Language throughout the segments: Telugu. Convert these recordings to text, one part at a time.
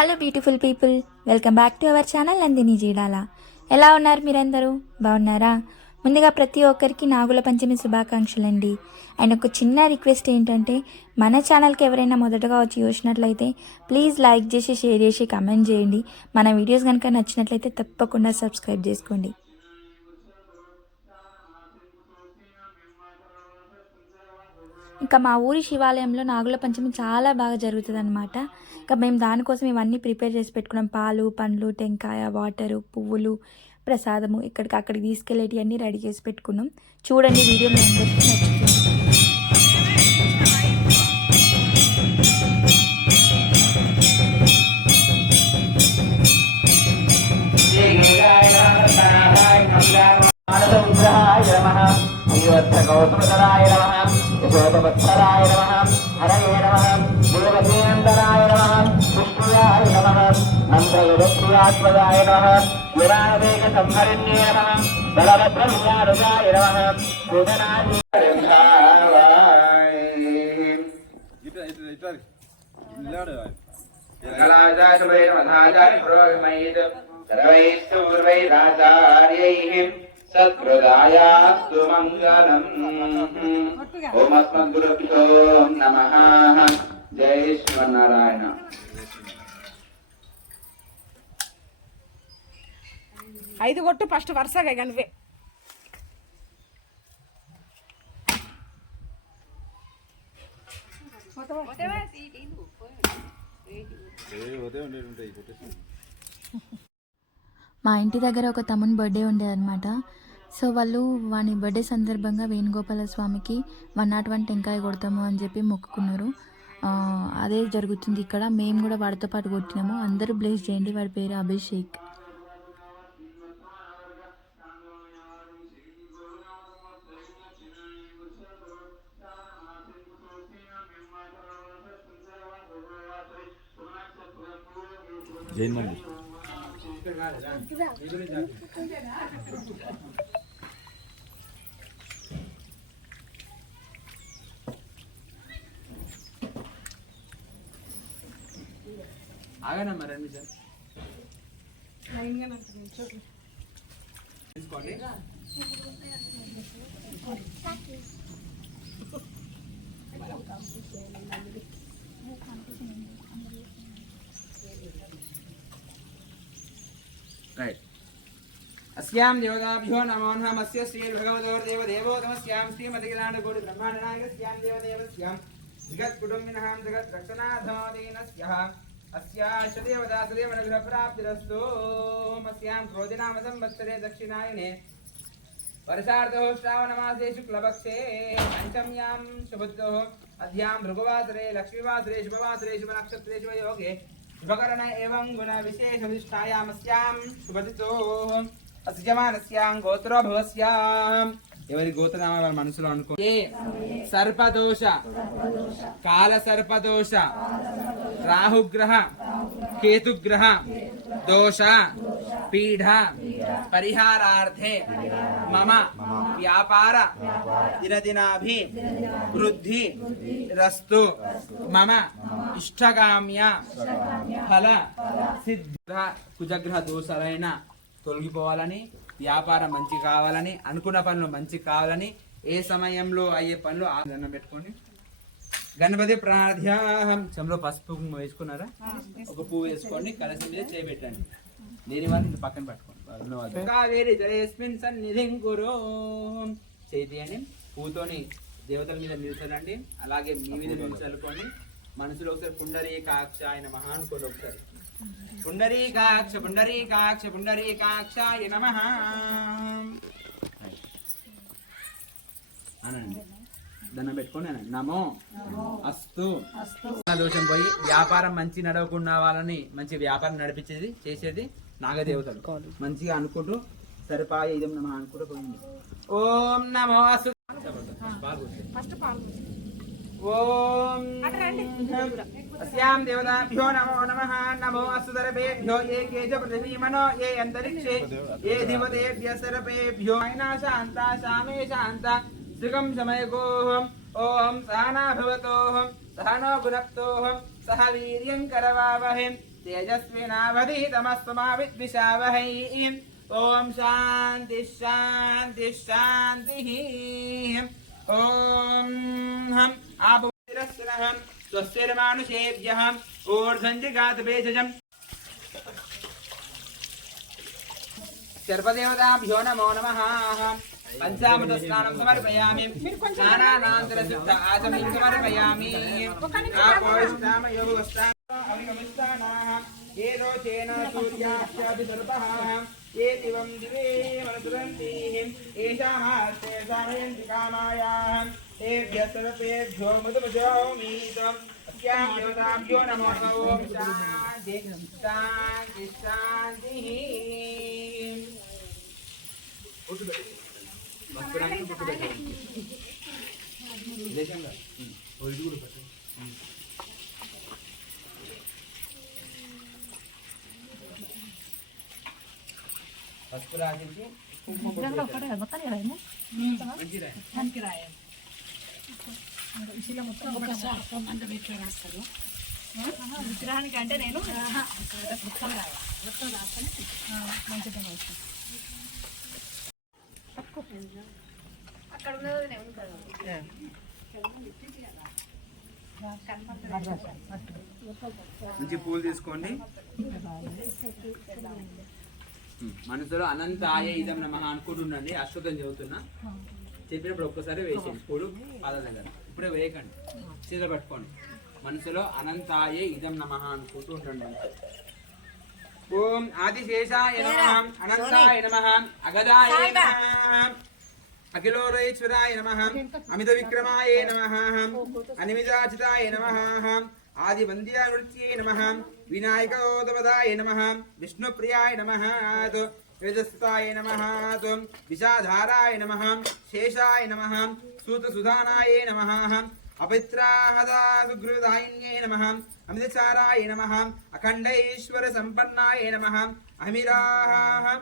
Hello beautiful people welcome back to our channel Nandini Jeedala ఎలా ఉన్నారు మీరందరూ? బాగున్నారా? ముందుగా ప్రతి ఒక్కరికి నాగుల పంచమి శుభాకాంక్షలు అండి అండ్ ఒక చిన్న రిక్వెస్ట్ ఏంటంటే మన ఛానల్కి ఎవరైనా మొదటగా వచ్చి చూసినట్లయితే ప్లీజ్ లైక్ చేసి షేర్ చేసి కమెంట్ చేయండి. మన వీడియోస్ కనుక నచ్చినట్లయితే తప్పకుండా సబ్స్క్రైబ్ చేసుకోండి. ఇంకా మా ఊరి శివాలయంలో నాగుల పంచమి చాలా బాగా జరుగుతుంది అనమాట ఇంకా మేము దానికోసం ఇవన్నీ ప్రిపేర్ చేసి పెట్టుకున్నాం. పాలు పండ్లు టెంకాయ వాటరు పువ్వులు ప్రసాదము ఇక్కడికి అక్కడికి తీసుకెళ్ళేటి అన్నీ రెడీ చేసి పెట్టుకున్నాం. చూడండి వీడియో మేము నచ్చుతుంది. గౌతమ పరమాత్మదాయ నమ గురావేగ సంహరణ్యే నమ బలభద్ర మంగళం ఓమస్మద్గురుభ్యో నమ జయ శ్రీమన్నారాయణ ఐదు కొట్టు ఫస్ట్ వరుసగా ఇక నువ్వే. మా ఇంటి దగ్గర ఒక తమ్ముని బర్త్డే ఉండేదన్నమాట సో వాళ్ళు వాని బర్త్డే సందర్భంగా వేణుగోపాల స్వామికి వన్ నాట్ వన్ టెంకాయ కొడతాము అని చెప్పి మొక్కుకున్నారు. అదే జరుగుతుంది ఇక్కడ. మేము కూడా వాడితో పాటు కొట్టినాము. అందరూ బ్లేస్ చేయండి. వాడి పేరు అభిషేక్. జైన్ మంది ఆగనమ్మా రెండు నిమిషాలు లైన్గా रैट् अस्यां देवताभ्यो नमोन्नमस्य श्रीर्भगवतोर्देवदेवोतमस्यां श्रीमतिगिराणकोटिब्रह्माण्डनायकस्यां देवदेवस्यां जगत्कुटुम्बिनां जगत्प्रक्षनाधमादीनस्यः अस्याश्वदेवदासदेवनगृहप्राप्तिरस्तु अस्यां क्रोधिनामसंवत्सरे दक्षिणायने। वर्षार्धो श्रावणमासे शुक्लपक्षे पञ्चम्यां शुभद्योः अध्यां भृगुवासरे लक्ष्मीवासरे शुभवासरे शुभनक्षत्रे शुभयोगे। शुभकरण एवं गुणविशेषविष्ठायामस्यां शुभतिथो అస్యమానస్యాం గోత్రోభవస్యాం ఎవరి గోత్రనామా వాళ్ళ మనసులో అనుకో ఏ సర్పదోష కాల సర్పదోష రాహుగ్రహ కేతుగ్రహ దోష పీఢ పరిహారార్థే మమ వ్యాపార దినదినాభి వృద్ధి రస్తు మమ ఇష్టకామ్య ఫల సిద్ధ కుజగ్రహ దోషాలైన తొలగిపోవాలని వ్యాపారం మంచి కావాలని అనుకున్న పనులు మంచి కావాలని ఏ సమయంలో అయ్యే పనులు ఆ దండం పెట్టుకొని. గణపతి ప్రార్థ్యాహం చెంలో పసుపు వేసుకున్నారా? ఒక పువ్వు వేసుకోండి కలసి మీద చేయబెట్టండి దీని వల్ల పక్కన పట్టుకోండి కావేరి సన్నిధిం కురు. పువ్వుతోని దేవతల మీద నిలిచదండి అలాగే మీ మీద నిలిచలుకోండి మనసులో ఒకసారి పుండరీకాక్ష ఆయన మహా అనుకోండి ఒకసారి పుండరీకాక్ష పుండరీకాక్ష పుండరీకాక్షాయ నమ. అనండి. దండం పెట్టుకొని అనండి. నమో. అస్తు. దోషం పోయి వ్యాపారం మంచి నడవకుండా వాళ్ళని మంచి వ్యాపారం నడిపించేది చేసేది నాగదేవతలు. మంచిగా అనుకుంటూ సరిపాయ ఇది నమ అనుకుంటూ పోయింది ఓం నమో ఓం అస్యాం దేవతాభ్యో నమో నమ నమో అసుదరభేభ్యో ఏ కేజ పృథివీమనో ఏ అంతరిక్షే ఏ ధివదేభ్య సర్పేభ్యో అయినా శాంత శామే శాంత శృగం శమయగోహం ఓం సహనా భవతోహం సహనో గుణప్తోహం సహ వీర్యం కరవావహే. सह वीर्यं करवावहे तेजस्विनावधीतमस्तु मा विद्विषावहै ॐ शान्तिः शान्तिः शान्तिः ॐ हम् आपुरस्रः स्वस्तिर्मानुषेभ्यः ऊर्ध्वञ्जिगातभेषजम् सर्वदेवताभ्यो नमो नमः పంచామృత స్నానం సమర్పయామి స్నానానంతర సిద్ధ ఆచమనం సమర్పయామి ఆపోష్టామ యోగస్థాన అవిగమిస్తానాః ఏదో చేన సూర్యాక్షాభిసర్పః ఏ దివం దివే మనసురంతి ఏషామాస్తే సామయంతి కామాయాः ఏభ్య సర్పేభ్యో మధుమజోమీతం అస్యాం దేవతాభ్యో నమో నమః ఓం శాంతి శాంతి పసుపు రాసించి విగ్రహానికి అంటే నేను? అక్కడ ఉన్నది నేను ఉంటాను. మంచి పూలు తీసుకోండి. మనసులో అనంత ఆయ ఇదం నమ అనుకుంటుండండి అశ్వతం చదువుతున్నా చెప్పినప్పుడు ఒక్కసారి వేసేయండి. పూలు పాద దగ్గర ఇప్పుడే వేయకండి. చీర పట్టుకోండి. మనసులో అనంతాయ ఇదం నమ అనుకుంటూ ఉండండి. ఓం ఆదిశేషాయ నమ అనంతాయ నమ అగదాయ నమ అఖిలోరేశ్వరాయ నమ అమిత విక్రమాయ నమ అనిమితాచితాయ నమ ఆది వంద్యానృత్యై నమ. వినాయకోదపదాయ నమ. విష్ణుప్రియాయ నమ. వేదస్థాయ నమ. విషాధారాయ నమ. శేషాయ నమ. సూతసుధానాయ నమ. అపిత్రాహదా నమ. అమితచారాయ నమ. అఖండైశ్వర సంపన్నాయ నమ. అమిరాహ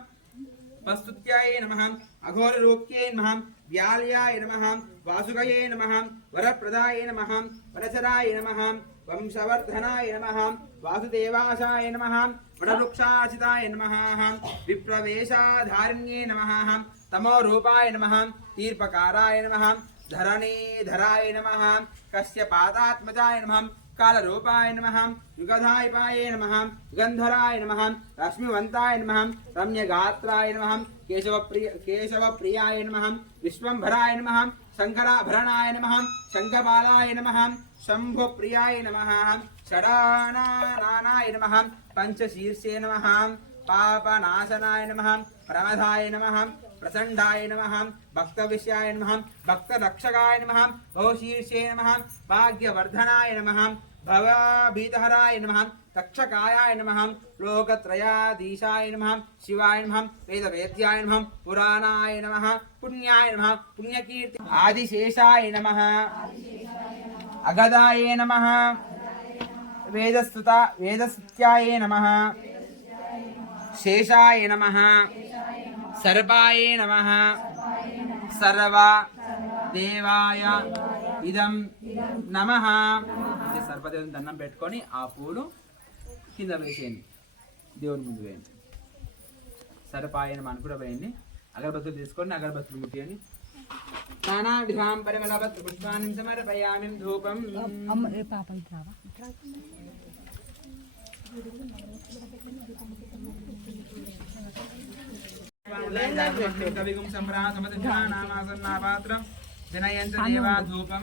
ప్రస్తుత్యాయ నమ. అఘోరరూప్యై నమ. వ్యాల్యాయ నమ. వాసుకయే నమ. వరప్రదాయ నమ. వరచరాయ నమ. వంశవర్ధనాయ నమ వాసుదేవాసాయ నమ వడవృక్షాచితాయ నమ విప్రవేశాధారిణ్యే నమ తమోరూపాయ నమ తీర్పకారాయ నమ ధరణీధరాయ నమ కశ్యపాదాత్మజాయ నమ కాలరూపాయ నమ యుగధాయపాయ నమ యుగంధరాయ నమ లక్ష్మివంతాయ నమ రమ్యగాత్రాయ నమ కేశవప్రియ కేశవప్రియాయ నమ విశ్వంభరాయ నమ శంకరాభరణాయ నమ శంఖపాలాయ నమ శంభుప్రియాయ నమ షడానానాయ నమ పంచశీర్షే నమ పాపనాశనాయ నమ ప్రమదాయ నమ ప్రచండాయ నమ భక్త విషయాయ నమ భక్త రక్షకాయ నమ ఓశీర్షే నమ భాగ్యవర్ధనాయ నమ భవాభీతహరాయ నమ తక్షకాయాయ నమ లోకత్రయాధీశాయ నమ శివాయ నమ వేదవేద్యాయ నమ పురాణాయ నమ పుణ్యాయ నమ పుణ్యకీర్తి ఆదిశేషాయ నమ అగదాయే నమ. వేదస్తుత వేదస్తుత్యాయే నమ. శేషాయ నమ. సర్పాయ నమ. సర్వ దేవాయ ఇదం నమ. సర్వదేవుని దండం పెట్టుకొని ఆ పూలు కింద వేసేయండి. దేవుని ముందు వేయండి. సర్పాయ అని కూడా వేయండి. అగరబత్తులు తీసుకోండి అగరబత్తులు ముట్టియండి. నానావిధాం పరిమళవత్ పుష్పాన్ని సమర్పయామి ధూపం కవిగుం సంభ్రాసమతిథానామాసన్నాపాత్రం జనయంత దేవా ధూపం.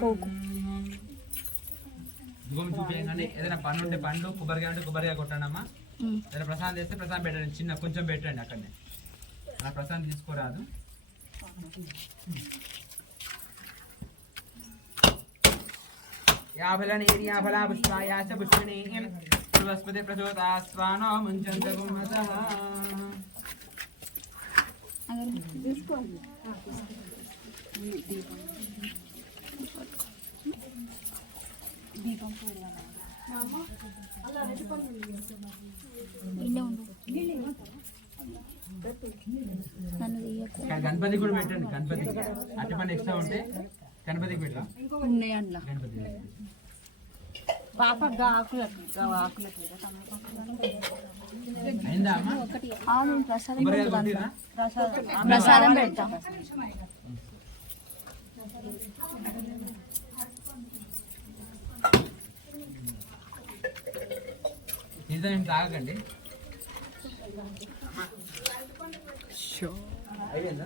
ధూపం ఏదైనా పండు ఉంటే పండు కొబ్బరికాయ ఉంటే కొబ్బరికాయ కొట్టండి అమ్మా ఏదైనా ప్రసాదం చేస్తే ప్రసాదం పెట్టండి. చిన్న కొంచెం పెట్టండి అక్కడనే. అలా ప్రసాదం తీసుకోరాదు. పుష్పాయా చ పుష్పిణీ బృహస్పతి ప్రచోదాస్వానో ముంచంత గుమ్మసః నన్ను తీయకు ఇక్కడ గణపతి కూడా పెట్టండి గణపతి. అట్టి పని ఎక్స్ట్రా ఉంటే గణపతికి పెట్టండి ఉన్నాయి అందులో ఆకులకి ఆకులకి అవును ప్రసాదం పెడతాం అయిపోయిందా?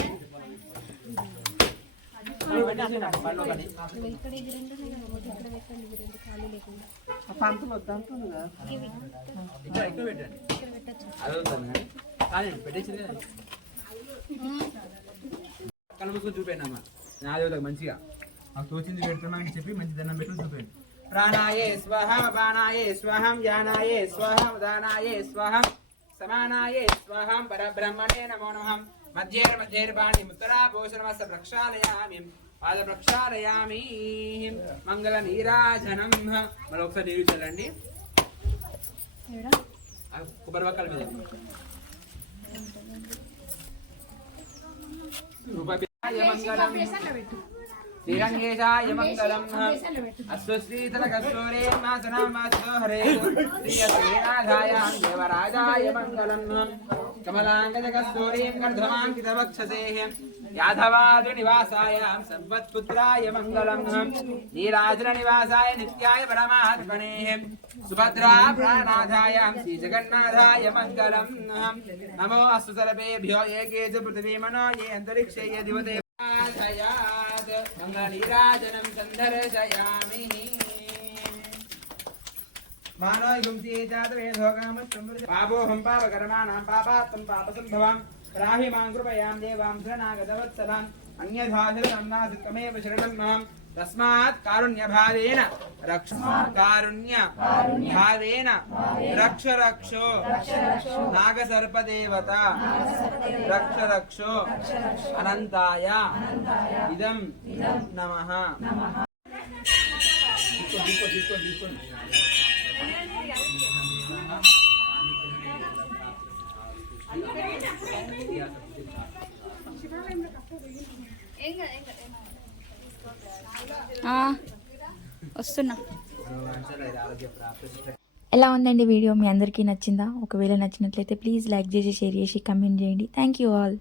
ఇక్కడ పెట్టేసేయండి అమ్మ, ఇక్కడ పెట్టండి కానీ పెట్టేసింది కళ్ళు మూసుకొని చూపండి అమ్మ నా మంచిగా మాకు తోచింది పెడుతున్నా అని చెప్పి మంచి దండం పెట్టి చూపండి ప్రాణాయే స్వహ బాణాయే స్వహం యానాయే స్వహం దానాయే స్వహం సమానాయే స్వహం పరబ్రహ్మణే నమో నమః మధ్యేర్ మధ్యేర్బాణి ముత్తరా భూషణమస్త ప్రక్షాళయామి పాద ప్రక్షాళయామి మంగళ నీరాజనం మళ్ళీ ఒకసారి నీరు చల్లండి. కొబ్బరి బక్కల మీద. రూపాయ మంగళం. శ్రీరంగేశాయ మంగళం అశ్వశ్రీతల కస్తూరే మాసనామాసో హరే శ్రీయశ్రీనాథాయ దేవరాజాయ మంగళం కమలాంగజ కస్తూరీం గర్ధమాంకిత వక్షసే యాదవాదు నివాసాయ సంపత్పుత్రాయ మంగళం నీరాజన నివాసాయ నిత్యాయ పరమాత్మనే సుభద్రా ప్రాణనాథాయ శ్రీ జగన్నాథాయ మంగళం నమో అస్తు సర్వేభ్యో ఏకే చ పృథివీమనో ఏ అంతరిక్షే मङ्गलीराजनं सन्दर्शयामि मानो युंसि चातवेधोकामस्तं पापोऽहं पापकर्माणां पापात्तं पापसम्भवां राहि माँ कृपयां देवां धनागतवत्सलाम् अन्यथा शरणं नासिकमेव शरणं माम्। తస్మాత్ కారుణ్యభావేన. రక్ష కారుణ్య. భావేన. రక్ష రక్షో నాగసర్పదేవత. రక్ష రక్షో అనంతాయ. ఇదం. నమః. తీసుకోండి తీసుకోండి తీసుకోండి వస్తున్నా. ఎలా ఉందండి వీడియో? మీ అందరికీ నచ్చిందా? ఒకవేళ నచ్చినట్లయితే ప్లీజ్ లైక్ చేసి షేర్ చేసి కమెంట్ చేయండి. Thank you all